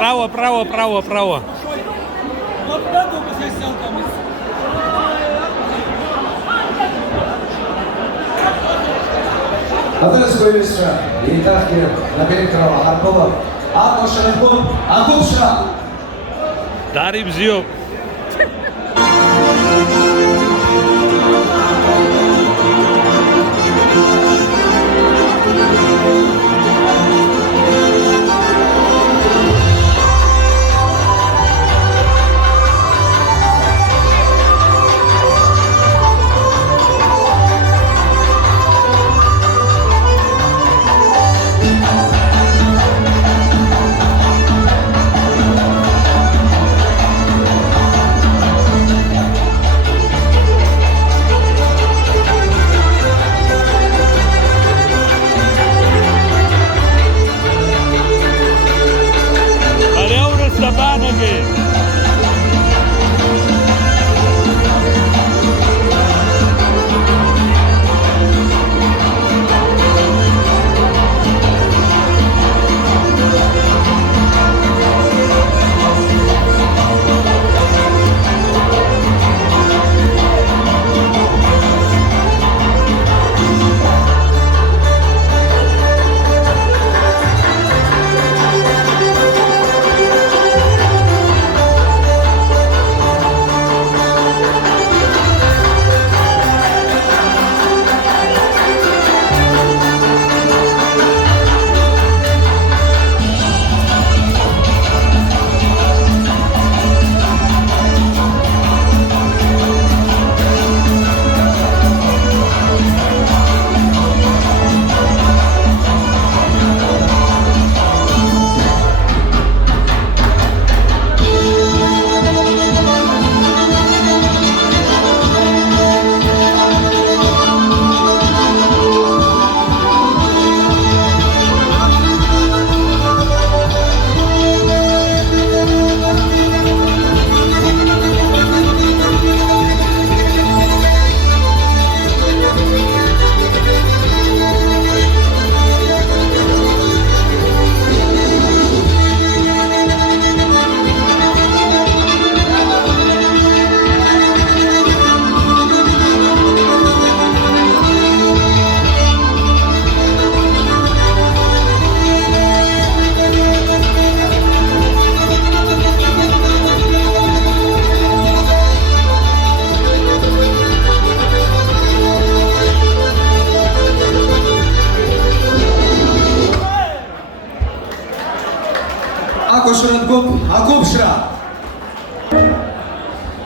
Право, право, право, право. Hazırız koyuyorsa, yeter ki nabiyet krala harpalı. Alkhas Orchukba. Дарим зиёб.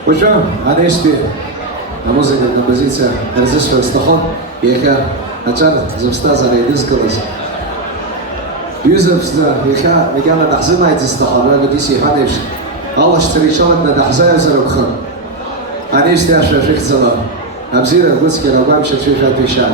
Хочу, анешти, на музыка, на позиция, разрешил стахон, еха, начал завста за рейдинскалась. Юзефсна, еха, мегана дахзина эти стахон, я гудиси ханеш. Аллах встречал на дахзая зарабхан. Анешти аша шихцала. Абзира гудски рабам шачуша пиша.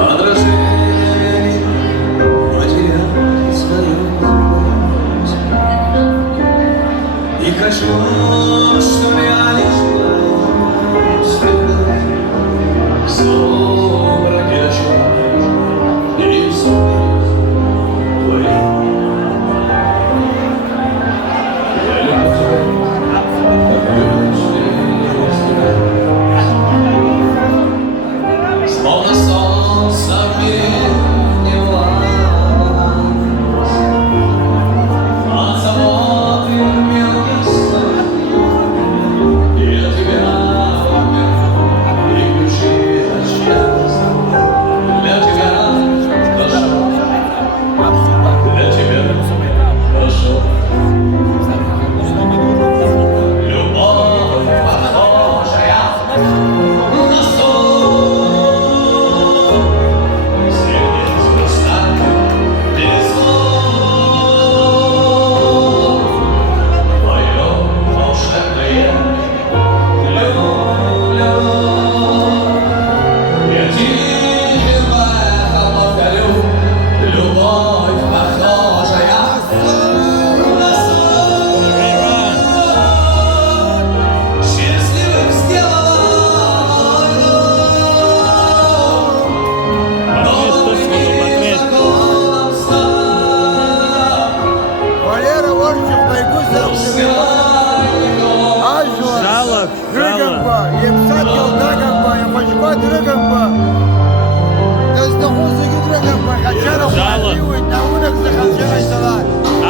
Отражение, свое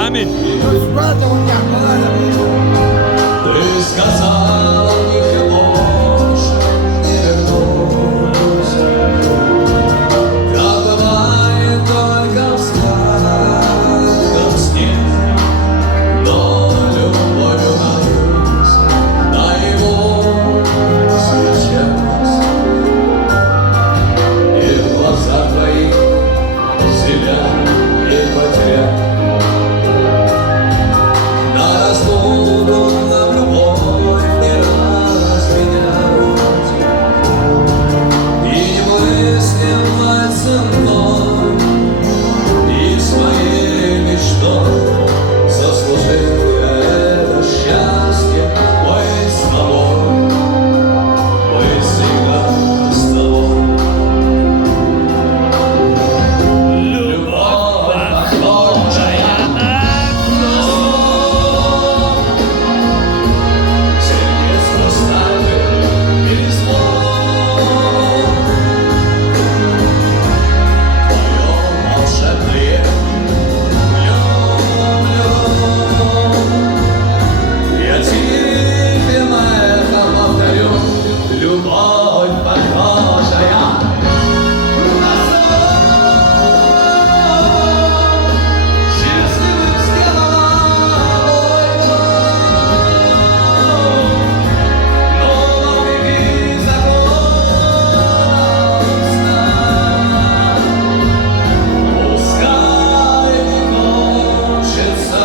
Аминь. Ты сказал, я больше не вернусь. Как бывает только в сладком сне, но любовью надусь, наяву встречаюсь. И в глазах твоих себя не потерять. На разлуку, на любовь не разменять. И не мыслимой ценой, и своей мечтой заслужил я это счастье. Быть с тобой, быть всегда с тобой. Любовь похожая на сердец хрустальных и звон. Поем волшебные люблю. Я тихим эхом повторю. Любовь похожая на сон. Счастливым сделала мой дом. Но вопреки законам сна, пускай не кончится.